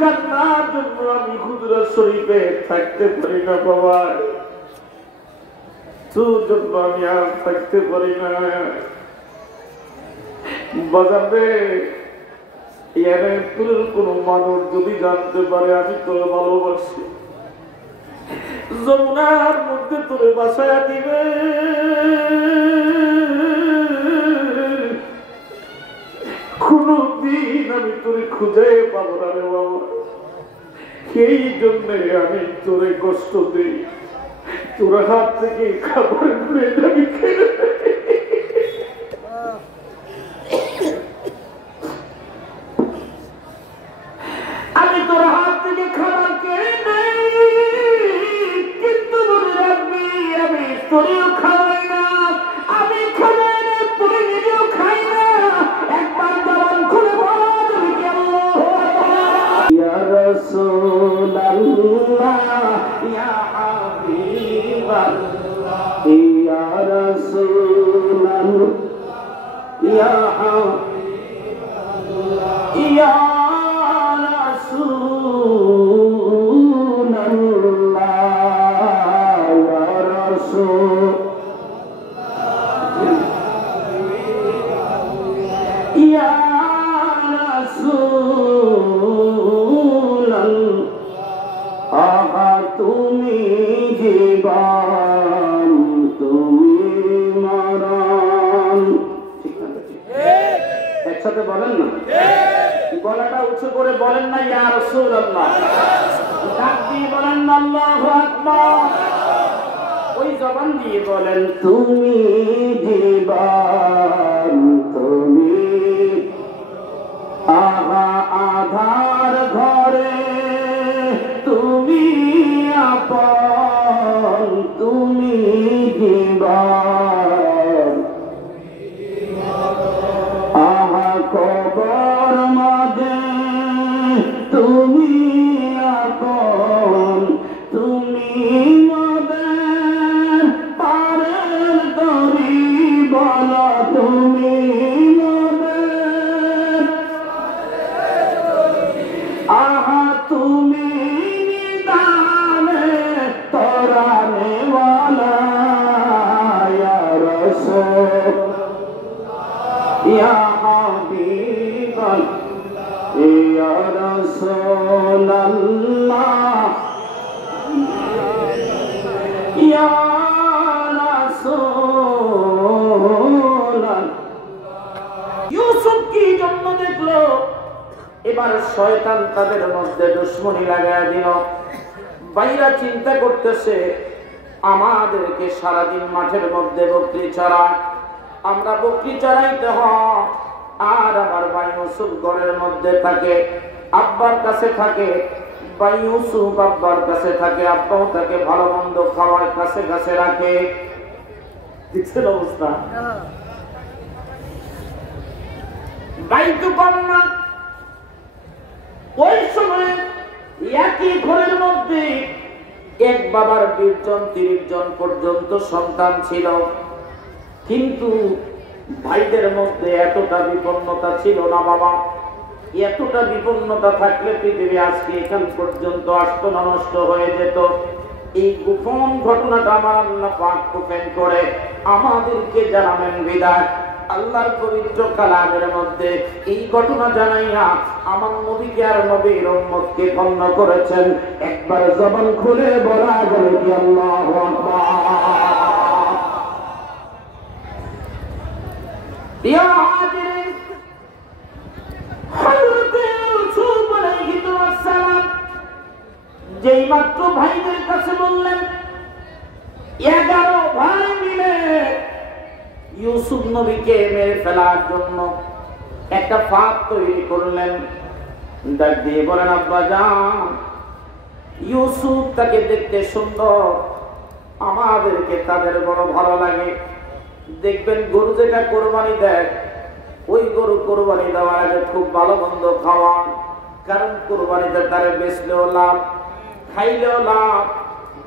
কান্নার জন্য আমি হুজুরা শরীফে থাকতে পারি না বাবা, তোর জন্য আমি আর থাকতে পারি না বাজাবে। তোর কোন মানুষ যদি জানতে পারে আমি তোর ভালোবাসি, যমুনার মধ্যে তোর বাসায় দিবে, কোনদিন আমি তোরে খুঁজে পাবো না রে বাবা। সেই জন্যে আমি তোরে কষ্ট দিই, তোর হাত থেকে খাবার ঘুরে যাবি খেয়ে। আমি তোর হাত থেকে খাবার কেড়ে নেই, কিন্তু মনে রাখবি আমি তোরেও খাওয়াই না, আমি খাওয়াই না, তুই নিজেও খাই না। একবার জবান খুলে বলো তুমি কি আল্লাহ। ইয়া রাসূলুল্লাহ ইয়া হাবিবাল্লাহ ইয়া রাসূলুল্লাহ ইয়া হাবিবাল্লাহ ইয়া তুমি জীবন তুমি মরণ। একসাথে বলেন না, গলাটা উঁচু করে বলেন না ইয়া রাসূলুল্লাহ, ডাক দিয়ে বলেন না আল্লাহু আকবার, ওই জবান দিয়ে বলেন তুমি জীবন তুমি আধার ঘরে তুমি আপন তুমি জীবন কবর মাঝে তুমি আপন তুমি মদের পারের তরি বলো তুমি মদের তুমি নিদানে তরানে ওয়ালা ইয়া রাসূল ইয়া হাবিবাল্লাহ ইয়া রাসূলুল্লাহ ইয়া রাসূলুল্লাহ। ইউসুফ কি জন্য দেখলো, এবার শয়তান তাদের মধ্যে দুশ্মনী লাগায় দিল। বাইরা চিন্তা করতেছে আমাদেরকে সারাদিন মাঠের মধ্যে বকরি চড়ায়, আমরা বকরি চড়াইতে হয়, আর আমার ভাই ইউসুফ ঘরের মধ্যে থাকে, আব্বার কাছে থাকে, ভাই ইউসুফ আব্বার কাছে থাকে, আব্বাও তাকে ভালো মন্দ খাওয়ায়, কাছে কাছে রাখে। দেখছেন অবস্থা? ভাই তো কম না। ওই সময় একই ঘরের মধ্যে এক বাবার 20 জন 30 জন পর্যন্ত সন্তান ছিল, কিন্তু ভাইদের মধ্যে এতটা বিপন্নতা ছিল না বাবা। এতটা বিপন্নতা থাকলে পৃথিবী আজকে এখান পর্যন্ত আসতো না, নষ্ট হয়ে যেত। এই গোপন ঘটনাটা আমার আল্লাহ পাক ওপেন করে আমাদেরকে জানাবেন বিদায়। আল্লাহর পবিত্র কালামের মধ্যে এই ঘটনা জানাইয়া আমার নবীকে আর নবীর উম্মতকে ধন্য করেছেন। একবার জবান খুলে বলা বলে কি আল্লাহু আকবার। ইয়া হাজিরিন, হযরত ইউসুফ আলাইহিস সালাম যেই মাত্র ভাইদের কাছে বললেন, 11 ভাই মিলে ইউসুফ নবীকে মেরে ফেলার জন্য একটা ফাঁদ তৈরি করলেন। ডাক দিয়ে বলেন, আব্বা জান, ইউসুফ তাকে দেখতে সুন্দর, আমাদেরকে তাদের বড় ভালো লাগে। দেখবেন গরু যেটা কোরবানি দেয়, ওই গরু কোরবানি দেওয়ার আগে খুব ভালো মন্দ খাওয়ান, কারণ কোরবানিতে তারা বেচলেও লাভ, খাইলেও লাভ,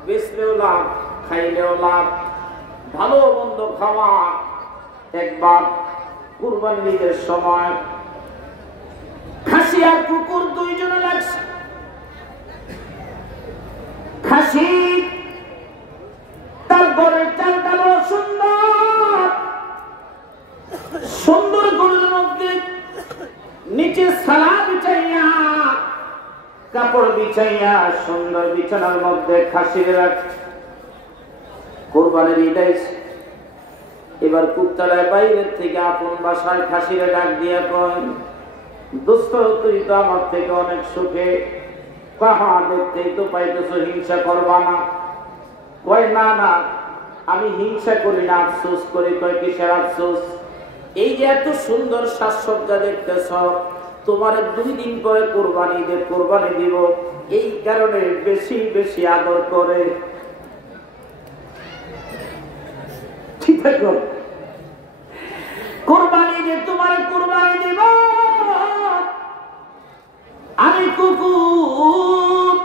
বেচলেও লাভ, খাইলেও লাভ, ভালো মন্দ খাওয়া। একবার কুরবানির ঈদের সময় খাসি আর কুকুর দুইজনে লাগছে, খাসি তার গড়ের চালটা বড় সুন্দর, সুন্দর গরুর মধ্যে নিচে সালা বিছাইয়া কাপড় বিছাইয়া সুন্দর বিছানার মধ্যে খাসির রাখছে। কোরবানির ঈদ আইছে, এবার কুত্তারায় বাইরের থেকে আপন বাসায় খাসিরে ডাক দিয়া কয়, দোস্ত তুই তো আমার থেকে অনেক সুখে, কাহা দেখতেই তো পাইতেছ, হিংসা করবা না? কয় না না, আমি হিংসা করি না, আফসোস করি। কয় কিসের আফসোস? এই যে এত সুন্দর সাজসজ্জা দেখতেছ, তোমার 2 দিন পরে কোরবানি দিব, এই কারণে বেশি বেশি আদর করে। ঠিক আছে, কোরবানি দিয়ে তোমার কোরবানি দিব, আমি কুকুর,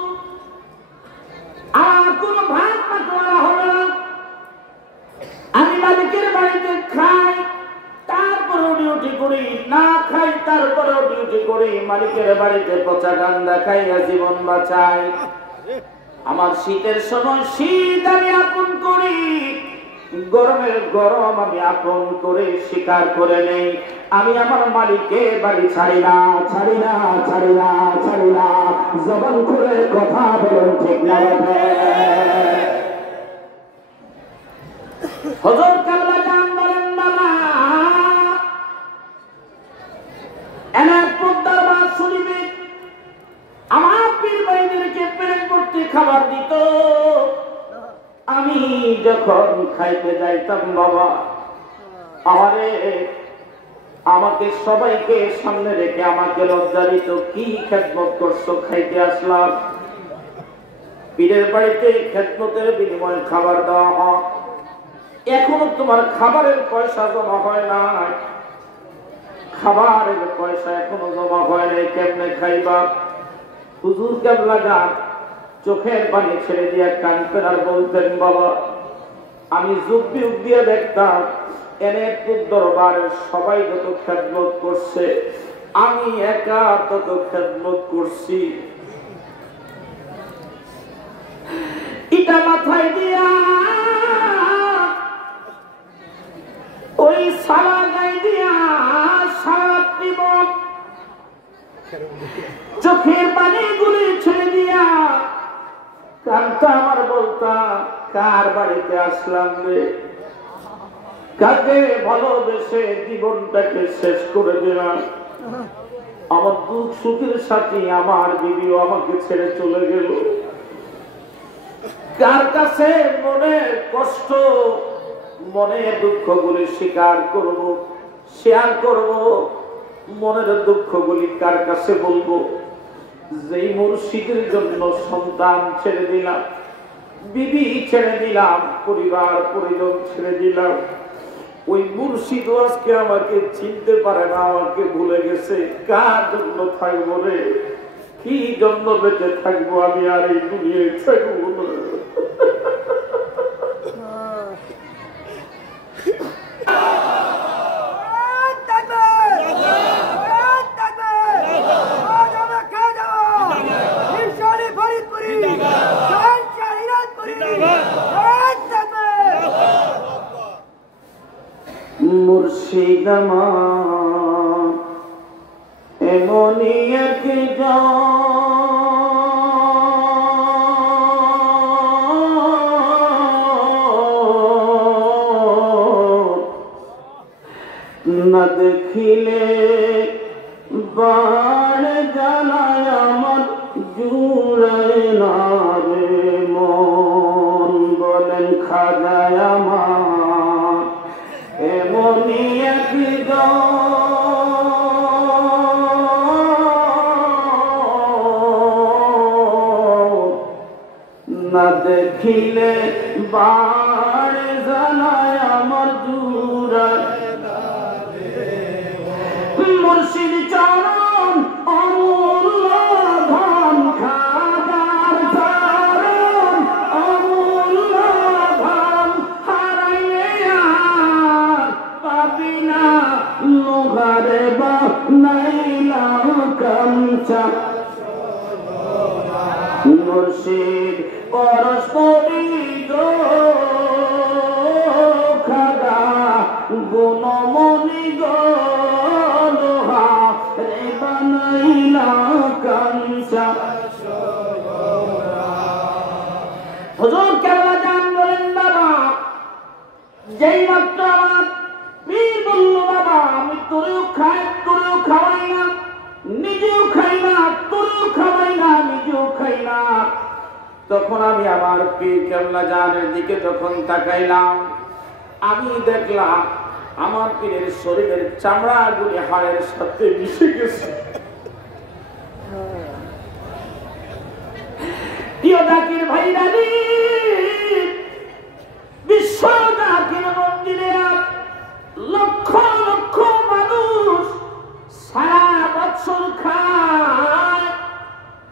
আমার কোন ভাত পাটোয়ারা হবে না। আমি মালিকের বাড়িতে খাই, তারপরেও ডিউটি করি, না খাই তারপরেও ডিউটি করি, মালিকের বাড়িতে পচা গান্দা খাইয়া জীবন বাঁচাই। আমার শীতের সময় শীত আমি আপন করি, গরমের গরম আমি আপন করে স্বীকার করে নেই। আমি আমার মালিকের বাড়ি ছাড়ি না, ছাড়ি না, ছাড়ি না, ছাড়ি না। জবান করে কথা বলুন, ঠিক না? হযরত কাবলা জান বলেন, বাবা এনার পদ্মার বাস শরীফে আমার পীর ভাইদেরকে প্রেম করতে খাবার দিত। আমি যখন খাইতে যাইতাম, বাবা আমাকে সবাইকে সামনে রেখে আমাকে লজ্জা দিত। কি খেদমত করছো, খাইতে আসলাম। পীরের বাড়িতে খেদমতের বিনিময়ে খাবার দেওয়া হয়, এখনো তোমার খাবারের পয়সা জমা হয় না, খাবারের পয়সা এখনো জমা হয় নাই, কেমনে খাইবা? হুজুর কেবলা যান চোখের পানি ছেড়ে দিয়ে কাঁদতেন আর বলতেন, বাবা আমি যুগ বিয়োগ দিয়ে দেখতাম এনে দরবারের সবাই যত খেদমত করছে, আমি একা তত খেদমত করছি। এটা মাথায় দিয়া ওই সারা গায়ে দিয়া সারা জীবন চোখের পানি গুলি ছেড়ে দিয়া কানটা আমার বলতাম, কার বাড়িতে আসলাম রে, কাকে ভালোবেসে জীবনটাকে শেষ করে দিলাম। আমার দুঃখ সুখের সাথী আমার বিবিও আমাকে ছেড়ে চলে গেল। কার কাছে মনে কষ্ট, মনে দুঃখগুলি স্বীকার করব, শেয়ার করব, মনের দুঃখগুলি কার কাছে বলবো? যেই মুর্শিদের জন্য সন্তান ছেড়ে দিলাম, বিবি ছেড়ে দিলাম, পরিবার পরিজন ছেড়ে দিলাম, ওই মুর্শিদ আজকে আমাকে চিনতে পারে না, আমাকে ভুলে গেছে। কার জন্য থাকবো রে, কি জন্য বেঁচে থাকবো? আমি আর এই দুনিয়ায় থাকবো না। মুর্শিদ আমার এমনই এক না দেখিলে বাড় জ্বালায় আমার জুড়ায় না রে মন। বলেন খাজায় আমার এমনই এক না দেখিলে বাড় জ্বালায় আমার জুড়ায়। মুর্শিদ চরণ অমূল্য ধন, খাবার চরণ অমূল্য ধন, হারাইলে আর পাবি না লোহারে বানাইলাম কাঞ্চা। মুর্শিদ পরস্পরি গো খাগা গুণমণি গো লোহা রে বানাইলা কাঞ্চা। হুজুর কেবলা জান বলেন বাবা, যেই মাত্র আমার পীর বলল বাবা আমি তোরেও খাই তোরেও খাওয়াই না, নিজেও খাই না, তোরেও খাওয়াই না, নিজেও খাই না, তখন আমি আমার পীর কেবলা জানের দিকে যখন তাকাইলাম আমি দেখলাম আমার পীরের শরীরের চামড়াগুলি হাড়ের সাথে মিশে গেছে। প্রিয় জাকির ভাইরা রে, বিশ্ব জাকির মন্দিরে লক্ষ লক্ষ মানুষ সারা বছর খায়।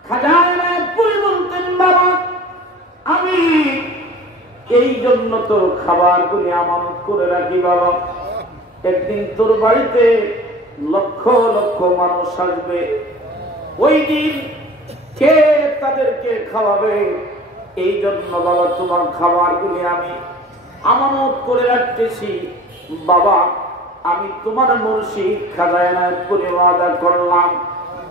খাজানায় পুরি বলতেন বাবা আমি এই জন্য তোর খাবার গুলি আমানত করে রাখি বাবা, একদিন তোর বাড়িতে লক্ষ লক্ষ মানুষ আসবে, ওই দিন কে তাদেরকে খাওয়াবে, এই জন্য বাবা তোমার খাবার গুলি আমি আমানত করে রাখতেছি বাবা। আমি তোমার মুর্শিদ খাজা এনায়েত করে ওয়াদা করলাম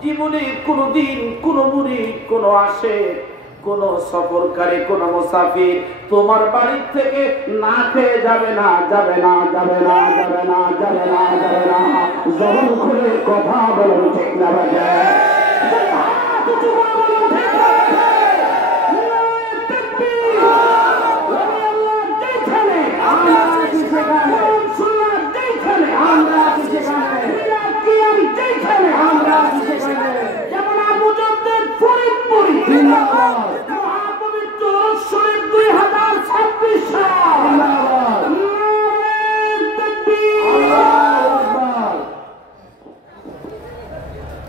জীবনে কোনোদিন কোনো মুরিদ কোনো আসে কোনো সফরকারী কোনো মুসাফির তোমার বাড়ি থেকে না খেয়ে যাবে না, যাবে না, যাবে না, যাবে না, যাবে না, যাবে না। জবান খুলে কথা বলুন ঠিক না বাজে, যেমন আবু জদ্দের ফরিদপুরি মহাপবিত্র শরীফ 2026 সাল।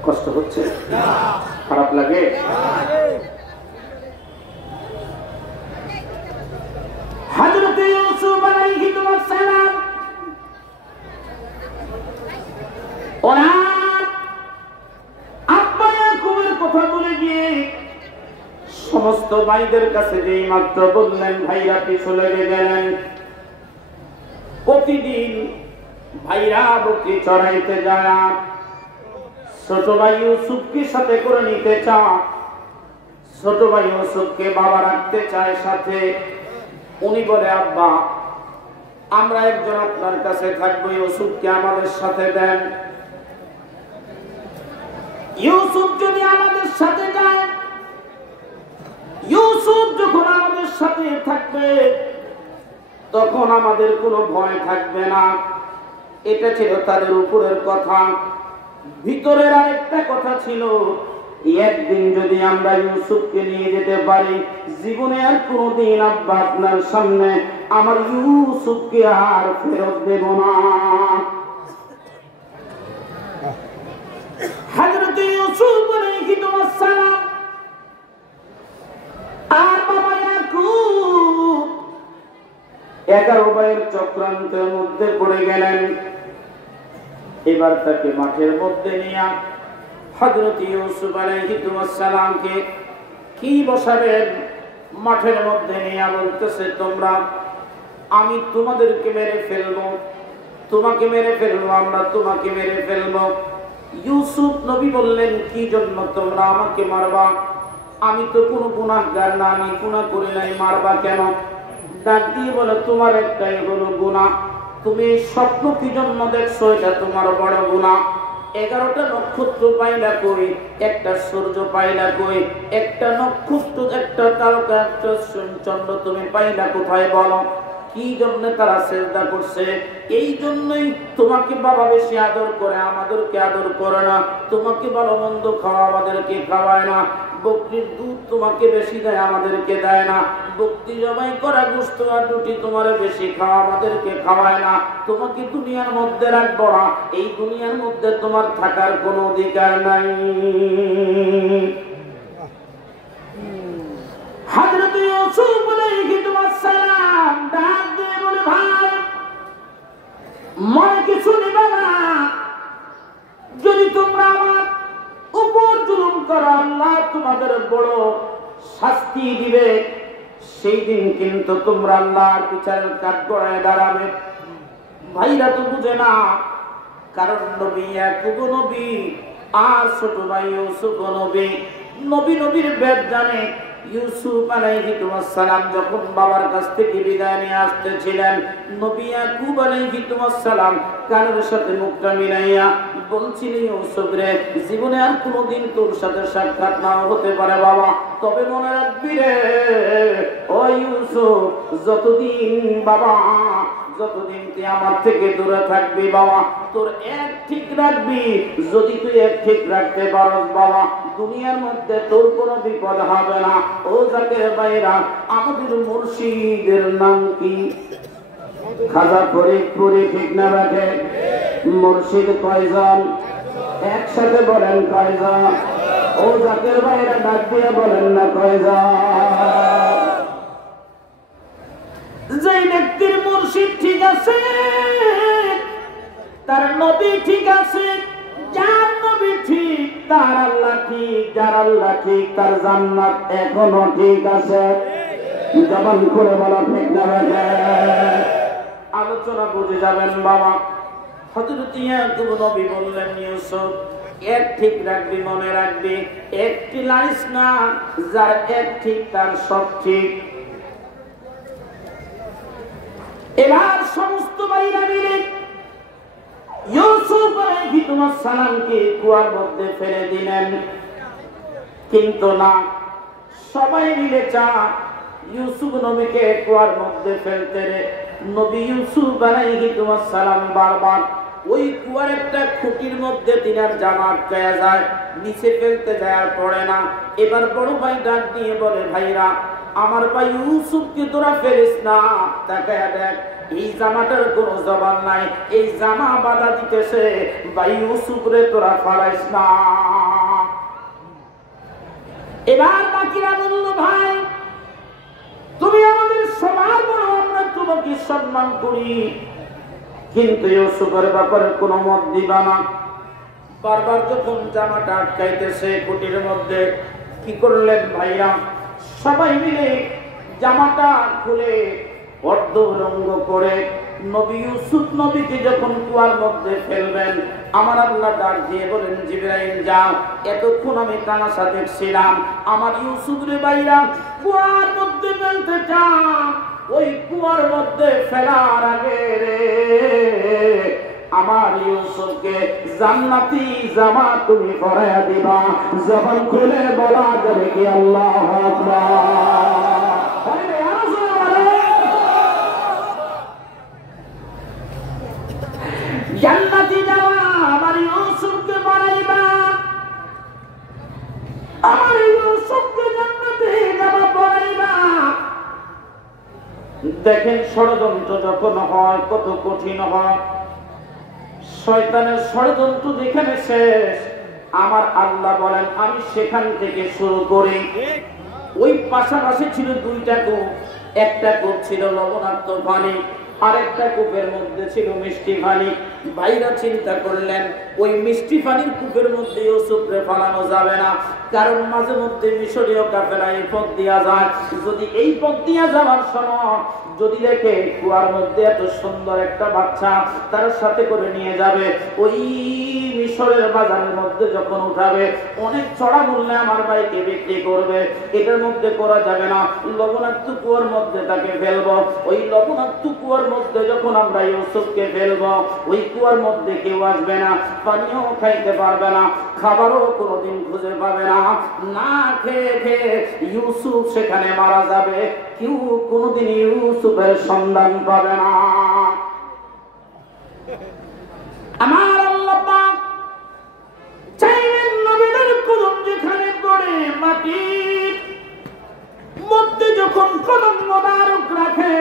কষ্ট হচ্ছে, খারাপ লাগে? হযরত ইউসুফ আলাইহিস সালাম ওনার আব্বা ইয়াকুবের কথা বলে গিয়ে সমস্ত ভাইদের কাছে যেই মাত্র বললেন ভাইরা পিছু লেগে গেলেন। প্রতিদিন ভাইরা বকরি চড়াইতে যায়, ছোট ভাই ইউসুফকে সাথে করে নিতে চায়, ছোট ভাই ইউসুফকে বাবা রাখতে চায় সাথে। উনি বলে আব্বা আমরা একজন আপনার কাছে থাকবো, ইউসুফকে আমাদের সাথে দেন। ইউসুফ যদি আমাদের সাথে যায়, ইউসুফ যখন আমাদের সাথে থাকবে তখন আমাদের কোনো ভয় থাকবে না। এটা ছিল তাদের উপরের কথা। ভিতরের আরেকটা কথা ছিল, একদিন যদি আমরা ইউসুফকে নিয়ে যেতে পারি জীবনে আর কোনোদিন আব্বা আপনার সামনে আমার ইউসুফকে আর ফেরত দেব না। হযরত ইউসুফ আলাইহিস সালাম আর বাবা ইয়াকুব 11 ভাইয়ের চক্রান্তের মধ্যে পড়ে গেলেন। এবার তাকে মাঠের মধ্যে নিয়ে হযরত ইউসুফ আলাইহিস সালামকে কি বসাবেন, মাঠের মধ্যে নিয়ে বলতেছে তোমরা আমি তোমাদেরকে মেরে ফেলবো, তোমাকে মেরে ফেলবো, আমরা তোমাকে মেরে ফেলবো। ইউসুফ নবী বললেন কি জন্য তোমরা আমাকে মারবা, আমি তো কোনো গুনাহগার না, আমি গুনাহ করি নাই, মারবা কেন? ডাক দিয়ে বলে তোমার একটাই হলো গুনাহ, তুমি স্বপ্ন কি জন্য দেখছো এটা তোমার বড় গুনাহ। 11টা নক্ষত্র পাইলা কই, একটা সূর্য পাইলা কই, একটা নক্ষত্র একটা তারকা একটা চন্দ্র তুমি পাইলা কোথায় বলো? কি জন্য তারা সিজদা করছে? এই জন্যই তোমাকে বাবা বেশি আদর করে, আমাদেরকে আদর করে না। তোমাকে ভালো মন্দ খাওয়া, আমাদেরকে খাওয়ায় না। বকরির দুধ তোমাকে বেশি দেয়, আমাদেরকে দেয় না। বকরি জবাই করা গোশত আর রুটি তোমার বেশি খাওয়া, আমাদেরকে খাওয়ায় না। তোমাকে দুনিয়ার মধ্যে রাখবো না, এই দুনিয়ার মধ্যে তোমার থাকার কোনো অধিকার নাই। হযরত ইউসুফ আলাইহিস সালাম ডাক দিয়ে বলে ভাই মনে কিছু নেবে না, যদি তোমরা আমার উপর জুলুম করো আল্লাহ তোমাদের বড় শাস্তি দিবে। সেই দিন কিন্তু তোমরা আল্লাহর বিচারের কাঠগড়ায় দাঁড়াবে। ভাইরা তো বুঝে না, কারণ নবী ইয়াকুব নবী আর ছোট ভাই ইউসুফ নবী, নবীর বেদ জানে। ইউসুফ আলাইহিস সালাম যখন বাবার কাছ থেকে বিদায় নিয়ে আসতেছিলেন, নবী ইয়াকুব আলাইহিস সালাম কানের সাথে মুখটা মিলাইয়া বলছিলেন, ইউসুফ রে, জীবনে আর কোনোদিন তোর সাথে সাক্ষাৎ নাও হতে পারে বাবা, তবে মনে রাখবি রে ও ইউসুফ, যতদিন তুই আমার থেকে দূরে থাকবি বাবা, তোর এক ঠিক রাখবি। যদি তুই এক ঠিক রাখতে পারস বাবা, দুনিয়ার মধ্যে তোর কোনো বিপদ হবে না। ও জাকের ভাইরা, আমাদের মুর্শিদের নাম কি? খাজা ফরিদপুরি, ঠিক না রাখে? মুর্শিদ কয়জন? একসাথে বলেন কয়জন? ও জাকের ভাইরা ডাক দিয়ে বলেন না কয়জন? যে ব্যক্তির মুর্শিদ ঠিক আছে, তার নবী ঠিক আছে, যার নবী ঠিক তার আল্লাহ ঠিক, যার আল্লাহ ঠিক তার জান্নাত এখনো ঠিক আছে। জবান করে বলা ঠিক না? আলোচনা বুঝে যাবেন বাবা। হযরত ইয়াকুব নবী বললেন, ইউসুফ এক ঠিক রাখবি, মনে রাখবি, একটি লাইস না, যার এক ঠিক তার সব ঠিক। এবার সমস্ত ভাইরা মিলে ইউসুফ আলাইহিস সালামকে কুয়ার মধ্যে ফেলে দিলেন, কিন্তু না, সবাই মিলে চায় ইউসুফ নবীকে কুয়ার মধ্যে ফেলতে। নবী ইউসুফ আলাইহিস সালাম বারবার ওই কুয়ার একটা খুঁটির মধ্যে তিনার জামা আটকায়া যায়, নিচে ফেলতে যায় আর পড়ে না। এবার বড় ভাই ডাক দিয়ে বলে, ভাইরা, আমার ভাই ইউসুফকে তোরা ফেলিস না, তাকায়া দেখ, এই জামাটার কোনো জবান নাই, এই জামা বাধা দিতেছে, ভাই ইউসুফ রে তোরা ফালাইস না। এবার বাকিরা বলল, ভাই তুমি আমাদের সবার বড়, আমরা তোমাকে সম্মান করি, কিন্তু ইউসুফের ব্যাপারে কোনো মত দিবা না। বারবার যখন জামাটা আটকাইতেছে কুটির মধ্যে, কি করলেন ভাইরা? সবাই মিলে জামাটা খুলে অর্ধরঙ্গ করে নবী ইউসুফ নবীকে যখন কুয়ার মধ্যে ফেলবেন, আমার আল্লাহ ডাক দিয়ে বলেন, জিবরাইল যাও, এতক্ষণ আমি তামাশা দেখছিলাম, আমার ইউসুফ রে ভাইরা কুয়ার মধ্যে ফেলতে চান। ওই কুয়ার মধ্যে ফেলার আগে রে আমার ইউসুফকে জান্নাতি জামা তুমি পরাইয়া দিবা। জবান খুলে বলা যাবে কি আল্লাহু আকবার? জান্নাতি জামা আমার ইউসুফকে পরাইবা, আমার ইউসুফকে জান্নাতি জামা পরাইবা। দেখেন ষড়যন্ত্র যখন হয় কত কঠিন হয়। শয়তানের ষড়যন্ত্র যেখানে শেষ, আমার আল্লাহ বলেন আমি সেখান থেকে শুরু করি। ওই পাশাপাশি ছিল দুইটা কূপ, একটা কূপ ছিল লবণাক্ত পানি, আরেকটা কূপের মধ্যে ছিল মিষ্টি পানি। ভাইরা চিন্তা করলেন ওই মিষ্টি পানির কূপের মধ্যে ইউসুফকে ফালানো যাবে না, কারণ মাঝে মধ্যে মিশরীয় কাফেরা এই পথ দিয়া যায়। যদি এই পথ দিয়া যাওয়ার সময় যদি দেখে কুয়ার মধ্যে এত সুন্দর একটা বাচ্চা তার সাথে করে নিয়ে যাবে, ওই মিশরের বাজারের মধ্যে যখন উঠাবে অনেক চড়া মূল্যে আমার ভাইকে বিক্রি করবে। এটার মধ্যে করা যাবে না, লবণাক্ত কুয়ার মধ্যে তাকে ফেলবো। ওই লবণাক্ত কুয়ার মধ্যে যখন আমরা ইউসুফকে ফেলবো, ওই কুয়ার মধ্যে কেউ আসবে না, পানিও খাইতে পারবে না, খাবারও কোনোদিন খুঁজে পাবে না। না খেয়ে খেয়ে ইউসুফ সেখানে মারা যাবে, কেউ কোনোদিন ইউসুফের সন্ধান পাবে না। আমার আল্লাহ পাক চাইলেন নবীদের কদম যেখানে পড়ে, মাটির মধ্যে যখন কদম মোবারক রাখে,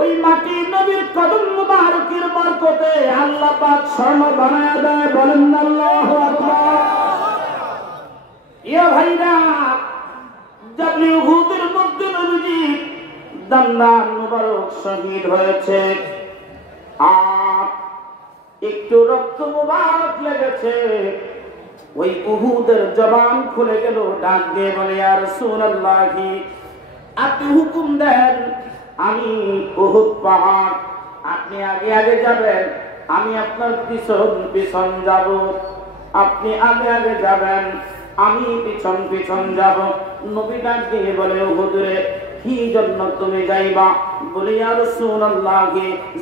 ওই মাটি নবীর কদম মুবারকের বরকতে আল্লাহ পাক স্বর্ণ বানায় দেয়। বলেন আল্লাহু আকবার। ইয়া ভাইরা, যখন উহুদের মধ্যে নবীজি দান্দান মুবারক শহীদ হয়েছে, আর একটু রক্ত মুবারক লেগেছে, ওই উহুদের জবান খুলে গেল, ডাক দিয়ে বলে ইয়া রাসূলুল্লাহি আপনি হুকুম দেন, আমি উহুদ পাহাড়, আপনি আগে আগে যাবেন, আমি আপনার পিছন পিছন যাব। আপনি আগে আগে যাবেন, আমি পিছন পিছন যাব। নবী ডাক দিয়ে বলে, হুজুরে কি জন্য তুমি যাইবা? বলে, ইয়া রাসূলুল্লাহ,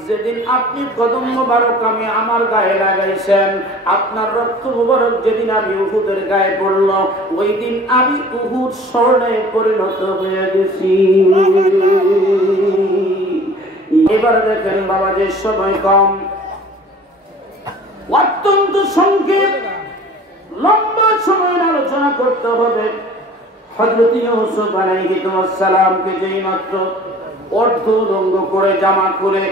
যেদিন আপনি কদম মোবারক আমি আমার গায়ে লাগাইছেন, আপনার রক্ত মোবারক যেদিন আমি উহুদের গায়ে পড়ল, ওই দিন আমি উহুদ স্বর্ণে পরিণত হয়ে গেছি। এবার দেখেন বাবা, যে সময় কম, অত্যন্ত সংক্ষেপ, লম্বা সময়ের আলোচনা করতে হবে। হযরত ইউসুফ আলাইহিস সালামকে যেই মাত্র অর্ধলঙ্গ করে জামা খুলে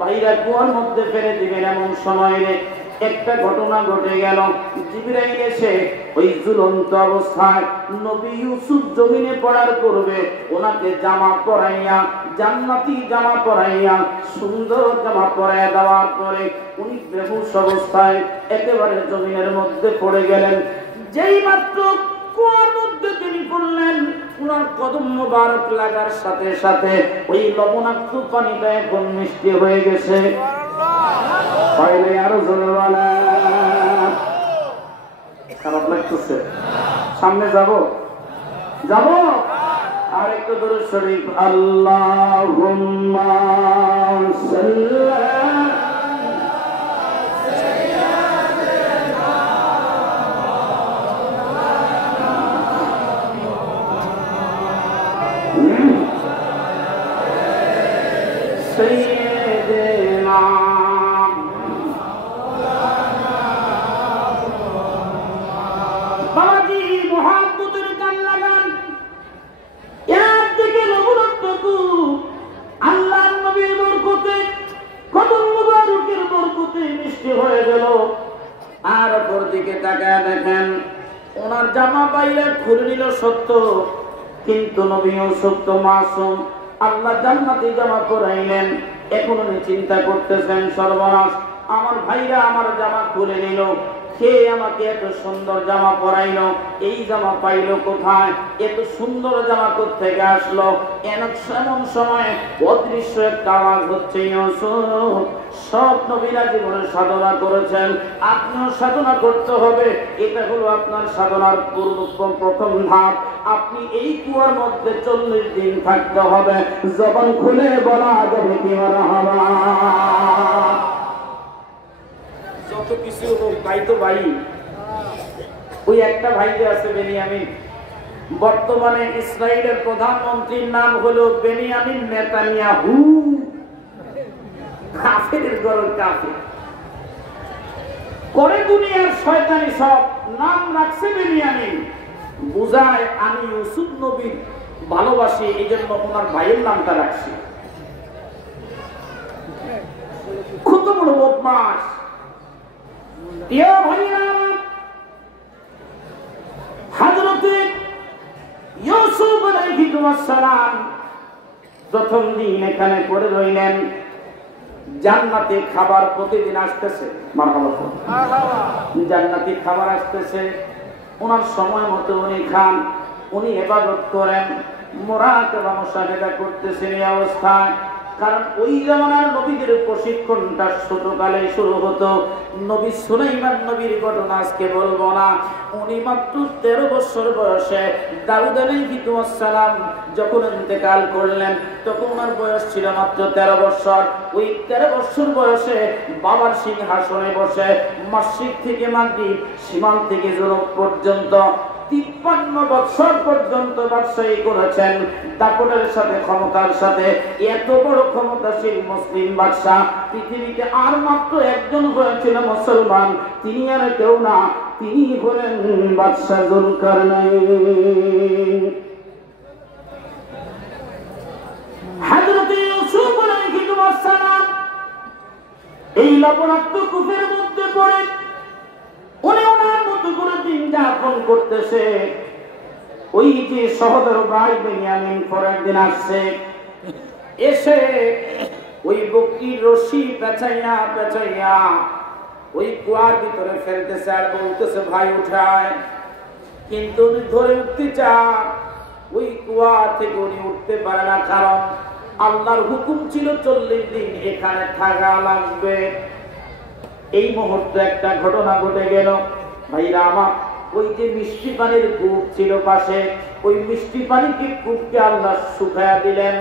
বাইরে কুয়ার মধ্যে ফেলে দিবেন, এমন সময়ে একটা ঘটনা ঘটে গেল। জিবরাইল এসে ওই ঝুলন্ত অবস্থায় নবী ইউসুফ জমিনে পড়ার পূর্বে ওনাকে জামা পরাইয়া, জান্নাতি জামা পরাইয়া, সুন্দর জামা পরাইয়া দেওয়ার পরে উনি বেহুশ অবস্থায় একেবারে জমিনের মধ্যে পড়ে গেলেন। যেই মাত্র কুয়ার মধ্যে তিনি পড়লেন, ওনার কদম মোবারক লাগার সাথে সাথে ওই লবণাক্ত পানিটা এখন মিষ্টি হয়ে গেছে। আরো জোরে বলা, খারাপ লাগতেছে? সামনে যাব যাব আর একটু দরুদ শরীফ, আল্লাহুম্মা সাল্লি সাইয়্যিদিনা বাবাজি মুহাব্বতের গান লাগান। একদিকে নবুয়তটুকু আল্লাহর নবীর বরকতে, কদম মুবারকের বরকতে মিষ্টি হয়ে গেল, আর অপর দিকে তাকায় দেখেন ওনার জামা বাইরে খুলে নিল সত্য, কিন্তু নবী ইউসুফ তো মাসুম, আল্লাহ জান্নাতি জামা পরাইলেন। এখন উনি চিন্তা করতেছেন, সর্বনাশ, আমার ভাইরা আমার জামা খুলে নিল, কে আমাকে এত সুন্দর জামা পরাইলো, এই জামা পাইলো কোথায়, এত সুন্দর জামা কোত্থেকে আসলো? এমন সময় অদৃশ্য একটা আওয়াজ হচ্ছে, ইউসুফ, সব নবীরা জীবনে সাধনা করেছেন, আপনিও সাধনা করতে হবে, এটা হলো আপনার সাধনার প্রথম ধাপ। আপনি এই কুয়ার মধ্যে 40 দিন থাকতে হবে। জবান খুলে বলা যাবে কি মারহাবা। যত কিছু হোক, ভাই তো ভাই। ওই একটা ভাই যে আছে বেনিয়ামিন, বর্তমানে ইসরায়েলের প্রধানমন্ত্রীর নাম হলো বেনিয়ামিন নেতানিয়াহু। কাফেরের গরল কাফের করে দুনিয়ার শয়তানি সব নাম রাখছে বেনিয়ামিন, বুঝায় আমি ইউসুফ নবীর ভালোবাসি, এই জন্য ওনার ভাইয়ের নামটা রাখছি। কত বড় বদমাস! প্রিয় ভাইরা, হযরতে ইউসুফ আলাইহিস সালাম প্রথম দিন এখানে পড়ে রইলেন। জান্নাতে খাবার প্রতিদিন আসতেছে, মারহাবা, জান্নাতি খাবার আসতেছে, ওনার সময় মতো উনি খান, উনি ইবাদত করেন, মুরাকাবা মুশাহিদা করতেছেন এই অবস্থায়। কারণ ওই জামানার নবীদের প্রশিক্ষণটা ছোটকালে শুরু হতো। নবী সুলাইমান নবীর ঘটনা আজকে বলবো না। উনি মাত্র 13 বছর বয়সে দাউদ আলাইহিস সালাম যখন ইন্তেকাল করলেন, তখন ওনার বয়স ছিল মাত্র 13 বছর। ওই 13 বছর বয়সে বাবার সিংহাসনে বসে মসজিদ থেকে মাগরিব, শিমাল থেকে জোহর পর্যন্ত 53 বছর পর্যন্ত বাদশাহী করেছেন। দাপটের সাথে, ক্ষমতার সাথে। এত বড় ক্ষমতাশীল মুসলিম বাদশাহ পৃথিবীতে আর মাত্র একজন হয়েছিল মুসলমান, তিনি আর কেউ না, তিনি হলেন বাদশাহ যুলকারনাইন। হযরত ইউসুফ আলাইহিস সালাম এই লবণাক্ত কূপের মধ্যে পড়ে উনি ওনার মতো করে দিন যাপন করতেছে। ওই যে সহোদর ভাই বেনিয়ামিন পরের দিন আসছে, এসে ওই বকরির রশি পেঁচাইয়া পেঁচাইয়া ওই কুয়ার ভিতরে ফেলতেছে আর বলতেছে, ভাই উঠায়। কিন্তু উনি ধরে উঠতে চান, ওই কুয়া থেকে উনি উঠতে পারে না, কারণ আল্লাহর হুকুম ছিল 40 দিন এখানে থাকা লাগবে। এই মুহূর্তে একটা ঘটনা ঘটে গেল ভাইরা আমার। ওই যে মিষ্টি পানির কূপ ছিল পাশে, ওই মিষ্টি পানিকে কূপকে আল্লাহ শুকায়া দিলেন।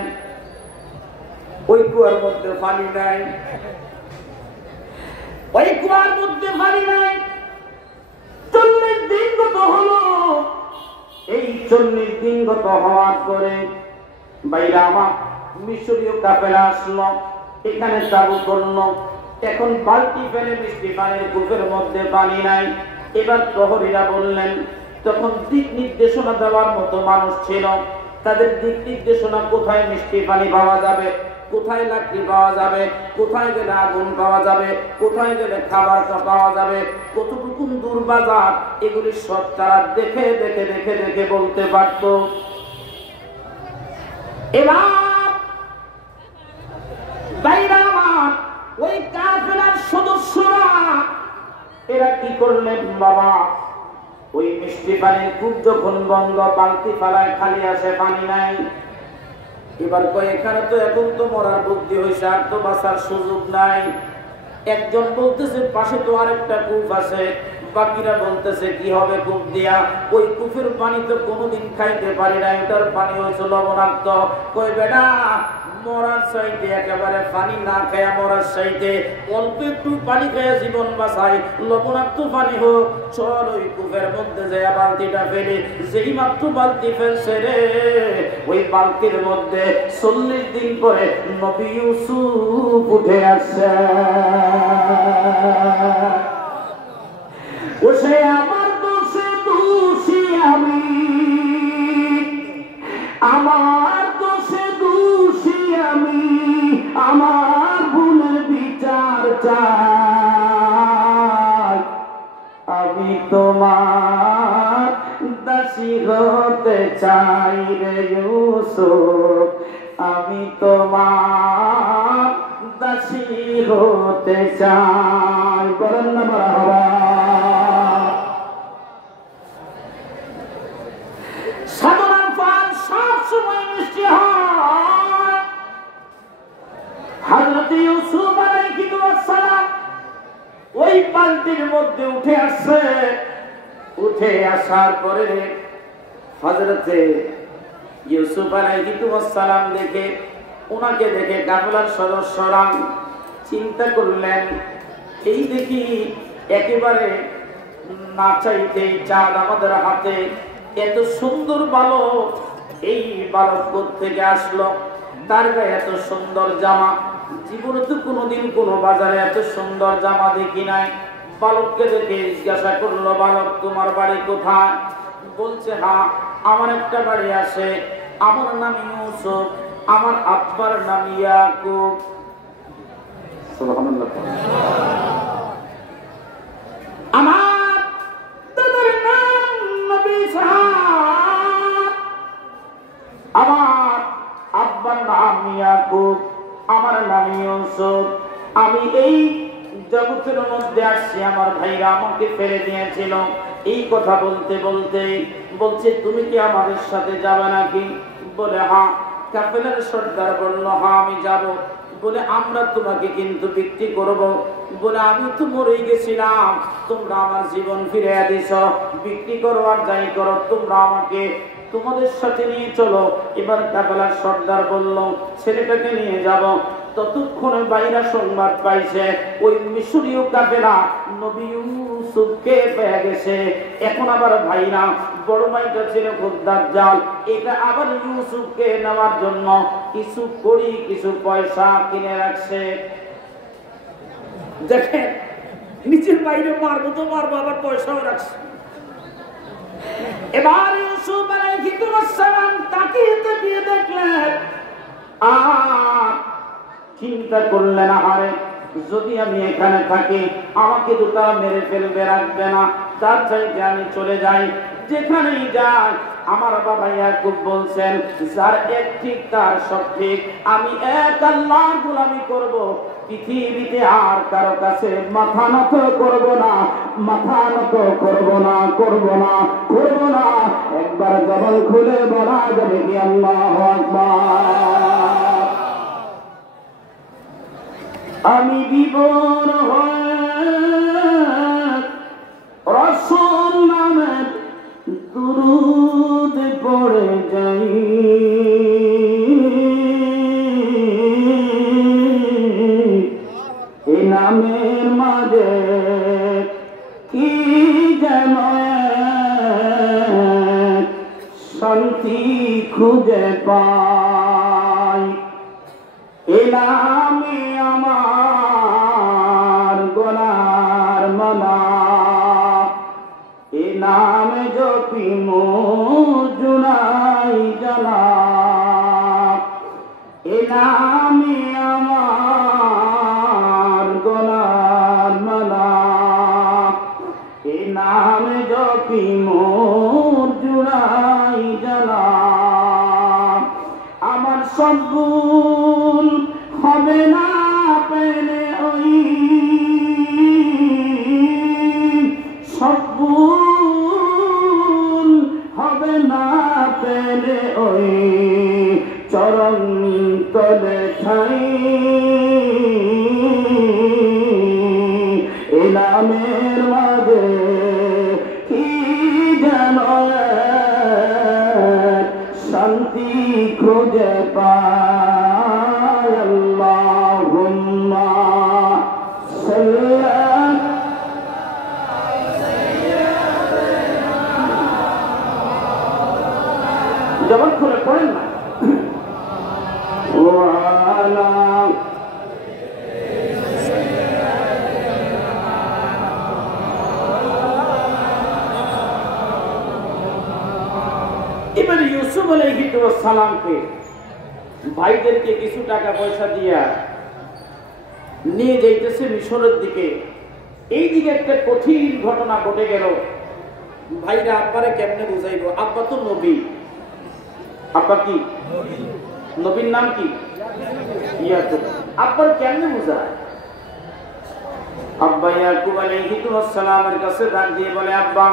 ওই কুয়ার মধ্যে পানি নাই, ওই কুয়ার মধ্যে পানি নাই। 40 দিন গত হলো। এই 40 দিন গত হওয়ার পরে ভাইরা আমার মিশরীয় কাফেলা আসলো, এখানে তাবু করলো। এখন বালতি ফেলে মিষ্টি পানির কূপের মধ্যে পানি নাই। এবার প্রহরীরা বললেন, তখন দিক নির্দেশনা দেওয়ার মতো মানুষ ছিল, তাদের দিক নির্দেশনা কোথায় মিষ্টি পানি পাওয়া যাবে, কোথায় লাকড়ি পাওয়া যাবে, কোথায় গেলে আগুন পাওয়া যাবে, কোথায় গেলে খাবার পাওয়া যাবে, কতটুকু দূর বাজার, এগুলি সব তারা দেখে দেখে দেখে দেখে বলতে পারত। এবার বাইরা আমার ওই কাফেলার সদস্যরা এরা কি করলেন বাবা, ওই মিষ্টি পানির কূপ যখন বন্ধ, বালতি ফালায় খালি আসে, পানি নাই। এবার কয় এখানে তো এখন তো মরার বুদ্ধি হয়েছে, আর তো বাঁচার সুযোগ নাই। একজন বলতেছে পাশে তো আরেকটা কূপ আছে, বাকিরা বলতেছে কি হবে কূপ দিয়া, ওই কূপের পানি তো কোনোদিন খাইতে পারি না, ওটার পানি হয়েছে লবণাক্ত। কই বেটা, মরার চাইতে একেবারে পানি না খায়া মরার চাইতে অল্প একটু পানি খায়া জীবন বাঁচাই, লবণাক্ত পানি হোক, চল ওই কূপের মধ্যে যায় বালতিটা ফেলি। যেই মাত্র বালতি ফেলছে রে, ওই বালতির মধ্যে 40 দিন পরে নবী ইউসুফ উঠে আসছে। ও সে আমার দোষে দোষী আমি, আমার দোষে দোষী আমি, আমার ভুলের বিচার চাই। আমি তোমার দাসী হতে চাই রে ইউসুফ, আমি তোমার দাসী হতে চাই। বলেন না মারহাবা। সাধনার ফল সব সময় মিষ্টি হয়। হযরত ইউসুফ আলাইহিস সালাম ওই বালতির মধ্যে উঠে আসছে। উঠে আসার পরে হযরত ইউসুফ আলাইহিস সালাম দেখে, ওনাকে দেখে কাফেলার সদস্যরা চিন্তা করলেন, এই দেখি একেবারে না চাইতেই চাঁদ আমাদের হাতে, এত সুন্দর বালক, এই বালক কোত্থেকে আসলো, তার গায়ে এত সুন্দর জামা, জীবনে তো কোনোদিন কোনো বাজারে এত সুন্দর জামা দেখি নাই। বালককে দেখে জিজ্ঞাসা করলো, বালক তোমার বাড়ি কোথায়? বলছে, হ্যাঁ আমার একটা বাড়ি আছে, আমার নাম ইউসুফ, আমার আব্বার নাম ইয়াকুব। সুবহানাল্লাহ। আমার দাদার নাম নবী ইসহাক, আমার আব্বার নাম ইয়াকুব, আমার নাম ইউসুফ। আমি এই জগতের মধ্যে আসছি, আমার ভাইরা আমাকে ফেলে দিয়েছিল। এই কথা বলতে বলতে বলছে, তুমি কি আমাদের সাথে যাবে নাকি? বলে হ্যাঁ। কাফেলার সর্দার বলল, হ্যাঁ আমি যাব। বলে আমরা তোমাকে কিন্তু বিক্রি করব। বলে আমি তো মরেই গেছিলাম, তোমরা আমার জীবন ফিরে দিছ, বিক্রি করো আর যাই করো, তোমরা আমাকে তোমাদের সাথে নিয়ে চলো। এবার কাফেলার সর্দার বলল, ছেলেটাকে নিয়ে যাব। ততক্ষণে বাইরা সংবাদ পাইছে ওই মিশরীয় কাফেলা নবী ইউসুফকে পেয়ে গেছে। এখন আবার ভাইরা, বড় ভাইটা ছিল খুব দাজ্জাল, এটা আবার ইউসুফকে নেওয়ার জন্য কিছু কড়ি কিছু পয়সা কিনে রাখছে। দেখেন, নিচের বাইরে মারবো তো মারবো, আবার পয়সাও রাখছে। এবার ইউসুফ আলাইহিস সালাম তাকিয়ে তাকিয়ে দেখলেন আর চিন্তা করলেন, আরে যদি আমি এখানে থাকি আমাকে তো তারা মেরে ফেলবে, রাখবে না। তার চাইতে আমি চলে যাই। যেখানেই যাই আমার বাবা ইয়াকুব বলছেন, যার এক ঠিক তার সব ঠিক, আমি এক আল্লাহর গোলামি করব, পৃথিবীতে আর কারো কাছে মাথা নত করব না, মাথা নত করব না, করব না, করব না। একবার জবান খুলে বলা যাবে কি আল্লাহু আকবার। আমি বিবর হয়ে রাসূল নামের দুরূদ পড়ে যাই, এই নামের মাঝে কি যেন শান্তি খুঁজে পাই। এই নামে আমার গোনার মানা, এই নামে জপি জুনাই জানা, এই নামে আমার গোনার মানা, এই নামে জপি জুনাই জানা। আমার সব ভুল হবে না পেলে ওই, সব ভুল হবে না পেলে ওই চরণ তলে ঠাই। এ নামের মাঝে কি যেন শান্তি খুঁজে পাই। আল্লাহুম্মা সাল্লি জবান খুলে পড়েন না। ওয়ালা এবার ইউসুফ আলাইহিস সালামকে ভাইদেরকে কিছু টাকা পয়সা দিয়া নিয়ে যাইতেছে মিশরের দিকে। এই দিকে একটা কঠিন ঘটনা ঘটে গেল। ভাইরা আব্বারে কেমনে বুঝাইব? আব্বা তো নবী। আব্বা কি নবীর নাম কি? ইয়াকুব। আব্বার কেমনে বুঝায়? আব্বা ইয়াকুব আলাইহিস সালামের কাছে ডাক দিয়ে বলে, আব্বা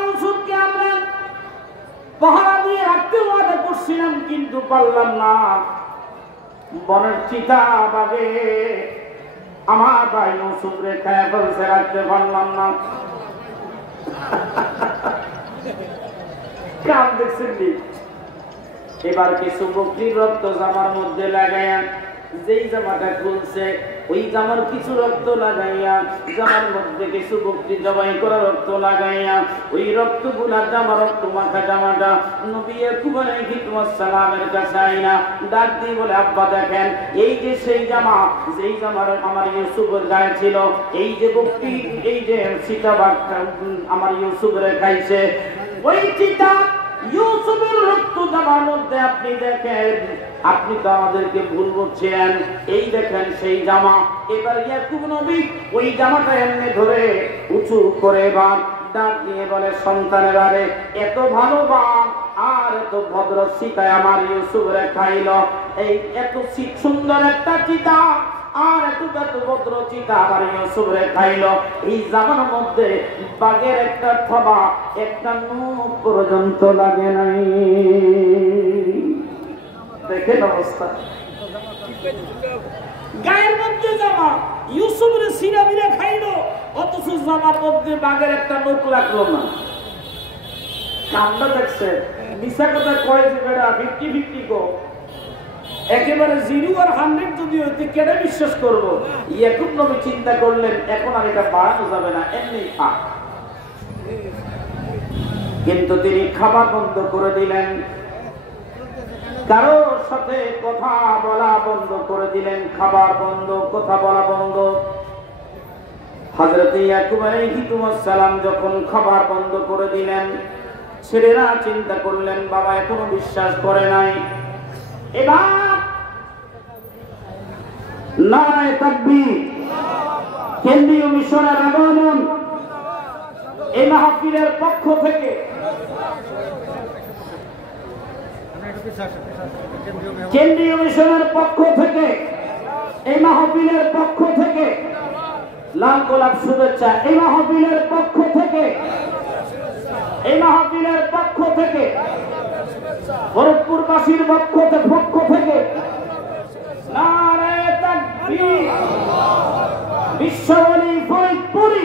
ইউসুফকে আমরা পাহারা দিয়ে রাখতে ওয়াদা করছিলাম, কিন্তু পারলাম না। বনের চিতা বাগে আমার ভাই ইউসুফ রে খায় ফেলছে, রাখতে পারলাম না। কাম দেখছেন? এবার কিছু বকরির রক্ত জামার মধ্যে লাগাইয়া, যেই জামাটা খুলছে ওই জামার কিছু রক্ত লাগাইয়া, জামার মধ্যে কিছু বকরি জবাই করা রক্ত লাগাইয়া, ওই রক্তগুলা জামা রক্ত মাখা জামাটা নবী ইয়াকুব আলাইহিস সালামের কাছে আইনা ডাক দিয়ে বলে, আব্বা দেখেন, এই যে সেই জামা, যেই জামার আমার ইউসুফের গায়ে ছিল, এই যে বকরি, এই যে চিতাবাঘটা আমার ইউসুফের খাইছে, ওই চিতা ইউসুফের রক্ত জামার মধ্যে আপনি দেখেন, আপনি তো আমাদেরকে ভুল বলছেন, এই দেখেন সেই জামা। এবার ইয়াকুব নবী ওই জামাটা এমনি ধরে উঁচু করে বান ডাক দিয়ে বলে, সন্তানের আরে এত ভালো বান আর এত ভদ্র চিতায় আমার ইউসুফরে খাইল, এই এত সুন্দর একটা চিতা আর এত ভদ্র চিতা আমার ইউসুফরে খাইল, এই জামার মধ্যে বাঘের একটা থবা, একটা নখ পর্যন্ত লাগে নাই। দেখেন অবস্থা। গায়ের মধ্যে জামা, ইউসুফরে সিরাবিরা খাইলো, অথচ জামার মধ্যে বাঘের একটা নখ লাগলো না। কামটা দেখছে, মিশা কথা কয় যে বেড়া 50-50 গো, একেবারে 0 আর 100 যদি হইতে কেটে বিশ্বাস করবো। ইয়াকুব নবী চিন্তা করলেন, এখন আর এটা বাড়ানো যাবে না, এমনি খা। কিন্তু তিনি খাবার বন্ধ করে দিলেন, কারোর সাথে কথা বলা বন্ধ করে দিলেন, খাবার বন্ধ, কথা বলা বন্ধ। হযরত ইয়াকুব আলাইহিস সালাম যখন খাবার বন্ধ করে দিলেন, ছেলেরা চিন্তা করলেন বাবা এখনো বিশ্বাস করে নাই। এবার নারায়ে তাকবীর, কেন্দ্রীয় মিশনের আগমন এই মাহফিলের পক্ষ থেকে কেন্দ্রীয় মিশনের পক্ষ থেকে এই মাহফিলের পক্ষ থেকে লাল গোলাপ শুভেচ্ছা। এই মাহফিলের পক্ষ থেকে এই মাহফিলের পক্ষ থেকে ফরিদপুরবাসীর পক্ষ থেকে নারে তাকবীর। বিশ্ববলী ফরিদপুরি